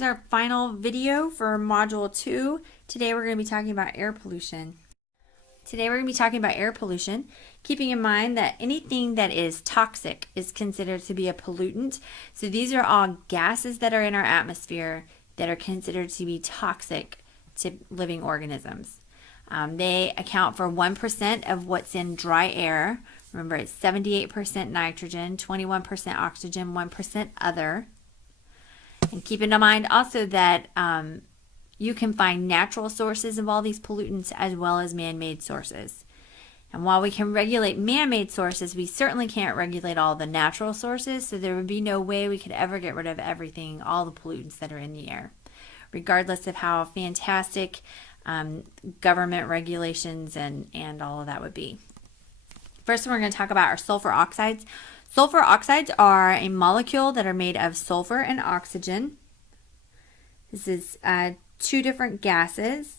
Here's our final video for Module 2. Today we're going to be talking about air pollution. Keeping in mind that anything that is toxic is considered to be a pollutant. So these are all gases that are in our atmosphere that are considered to be toxic to living organisms. They account for 1% of what's in dry air. Remember, it's 78% nitrogen, 21% oxygen, 1% other. And keep in mind also that you can find natural sources of all these pollutants as well as man-made sources. And while we can regulate man-made sources, we certainly can't regulate all the natural sources, so there would be no way we could ever get rid of everything, all the pollutants that are in the air, regardless of how fantastic government regulations and all of that would be. First, we're going to talk about our sulfur oxides. Sulfur oxides are a molecule that are made of sulfur and oxygen. This is two different gases.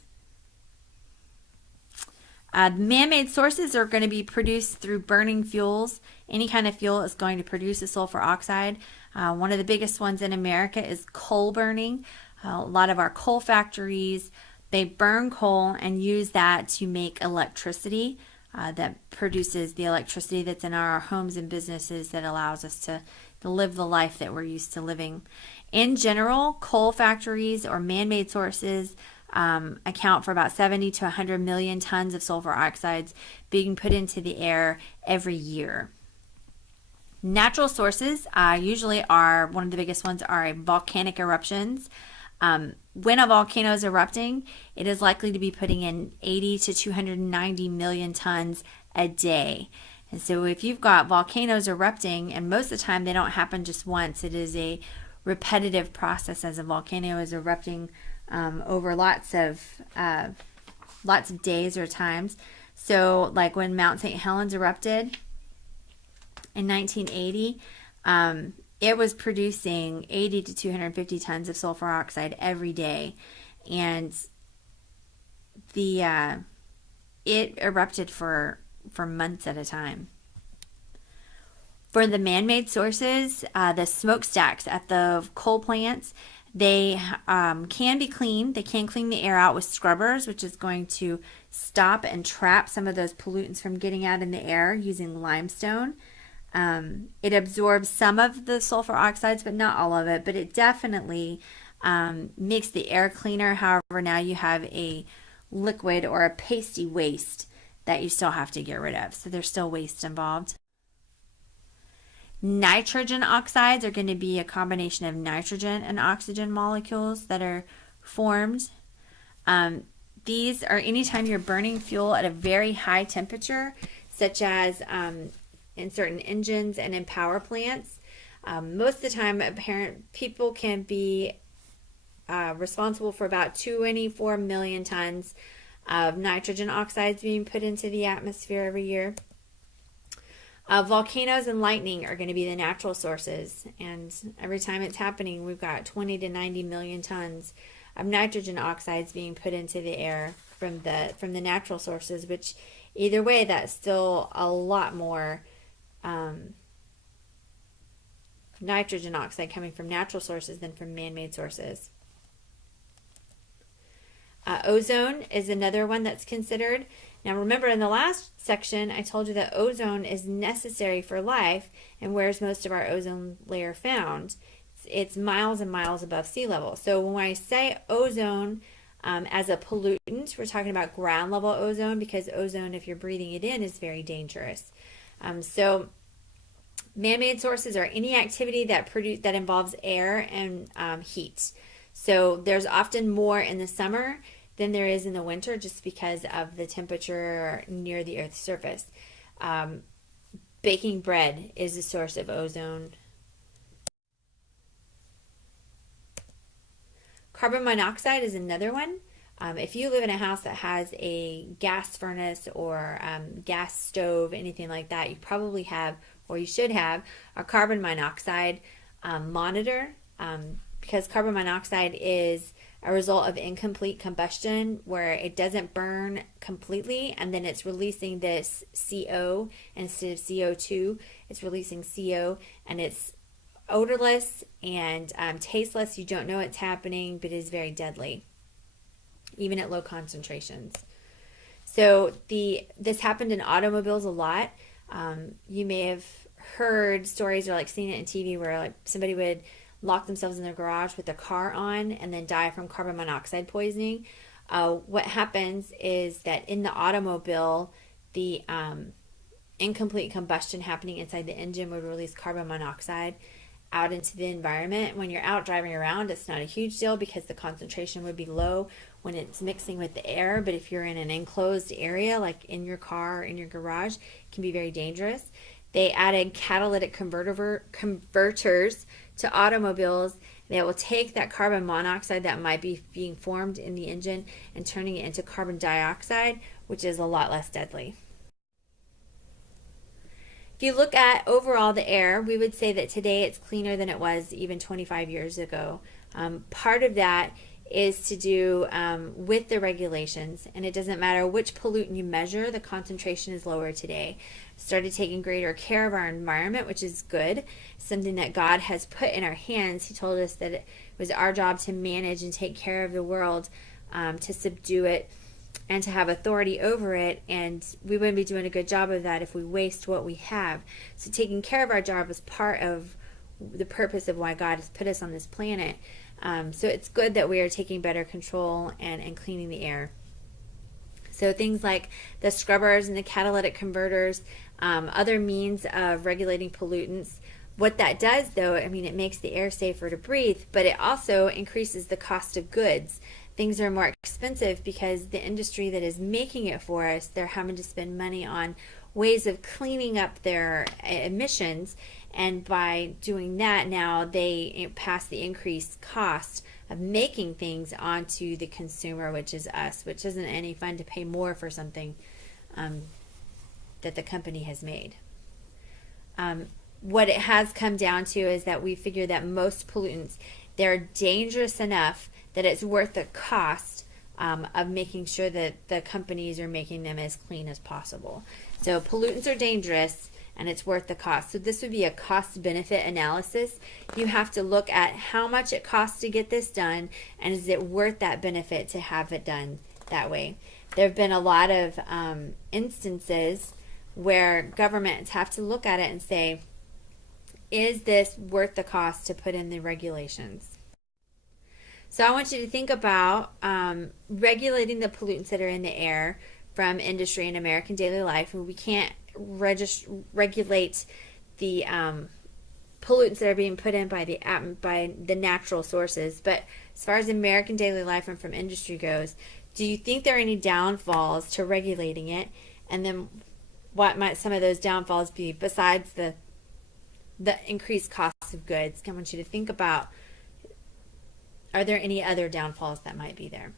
Man-made sources are going to be produced through burning fuels. Any kind of fuel is going to produce a sulfur oxide. One of the biggest ones in America is coal burning. A lot of our coal factories, they burn coal and use that to make electricity. That produces the electricity that's in our homes and businesses that allows us to live the life that we're used to living. In general, coal factories or man-made sources account for about 70 to 100 million tons of sulfur oxides being put into the air every year. Natural sources usually are, one of the biggest ones are volcanic eruptions. When a volcano is erupting, it is likely to be putting in 80 to 290 million tons a day. And so if you've got volcanoes erupting, and most of the time they don't happen just once, it is a repetitive process as a volcano is erupting over lots of days or times. So like when Mount St. Helens erupted in 1980, it was producing 80 to 250 tons of sulfur oxide every day, and it erupted for months at a time. For the man-made sources, the smokestacks at the coal plants, they can be cleaned. They can clean the air out with scrubbers, which is going to stop and trap some of those pollutants from getting out in the air using limestone. It absorbs some of the sulfur oxides, but not all of it. But it definitely makes the air cleaner. However, now you have a liquid or a pasty waste that you still have to get rid of. So there's still waste involved. Nitrogen oxides are going to be a combination of nitrogen and oxygen molecules that are formed. These are anytime you're burning fuel at a very high temperature, such as in certain engines and in power plants. Most of the time, people can be responsible for about 24 million tons of nitrogen oxides being put into the atmosphere every year. Volcanoes and lightning are going to be the natural sources, and every time it's happening, we've got 20 to 90 million tons of nitrogen oxides being put into the air from the natural sources, which either way, that's still a lot more nitrogen oxide coming from natural sources than from man-made sources. Ozone is another one that's considered. Now remember, in the last section I told you that ozone is necessary for life, and where's most of our ozone layer found? It's miles and miles above sea level. So when I say ozone as a pollutant, we're talking about ground level ozone, because ozone, if you're breathing it in, is very dangerous. So man-made sources are any activity that involves air and heat. So there's often more in the summer than there is in the winter, just because of the temperature near the Earth's surface. Baking bread is a source of ozone. Carbon monoxide is another one. If you live in a house that has a gas furnace or gas stove, anything like that, you probably have, or you should have, a carbon monoxide monitor, because carbon monoxide is a result of incomplete combustion, where it doesn't burn completely and then it's releasing this CO instead of CO2. It's releasing CO, and it's odorless and tasteless. You don't know it's happening, but it is very deadly, even at low concentrations. So this happened in automobiles a lot. You may have heard stories or like seen it in TV where like somebody would lock themselves in their garage with their car on and then die from carbon monoxide poisoning. What happens is that in the automobile, the incomplete combustion happening inside the engine would release carbon monoxide out into the environment. When you're out driving around, it's not a huge deal because the concentration would be low when it's mixing with the air. But if you're in an enclosed area, like in your car or in your garage, it can be very dangerous. They added catalytic converters to automobiles that will take that carbon monoxide that might be being formed in the engine and turning it into carbon dioxide, which is a lot less deadly. If you look at overall the air, we would say that today it's cleaner than it was even 25 years ago. Part of that is to do with the regulations, and it doesn't matter which pollutant you measure, the concentration is lower today. Started taking greater care of our environment, which is good, something that God has put in our hands. He told us that it was our job to manage and take care of the world, to subdue it, and to have authority over it, and we wouldn't be doing a good job of that if we waste what we have. So taking care of our job is part of the purpose of why God has put us on this planet. So it's good that we are taking better control and cleaning the air. So things like the scrubbers and the catalytic converters, other means of regulating pollutants. What that does, though, I mean, it makes the air safer to breathe, but it also increases the cost of goods. Things are more expensive because the industry that is making it for us, they're having to spend money on ways of cleaning up their emissions, and by doing that now they pass the increased cost of making things onto the consumer, which is us, which isn't any fun to pay more for something that the company has made. What it has come down to is that we figure that most pollutants, they're dangerous enough that it's worth the cost of making sure that the companies are making them as clean as possible. So pollutants are dangerous and it's worth the cost. So this would be a cost benefit analysis. You have to look at how much it costs to get this done, and is it worth that benefit to have it done that way. There have been a lot of instances where governments have to look at it and say, is this worth the cost to put in the regulations? So I want you to think about regulating the pollutants that are in the air from industry and American daily life. And we can't regulate the pollutants that are being put in by the natural sources. But as far as American daily life and from industry goes, do you think there are any downfalls to regulating it? And then what might some of those downfalls be besides the increased cost of goods? I want you to think about, are there any other downfalls that might be there?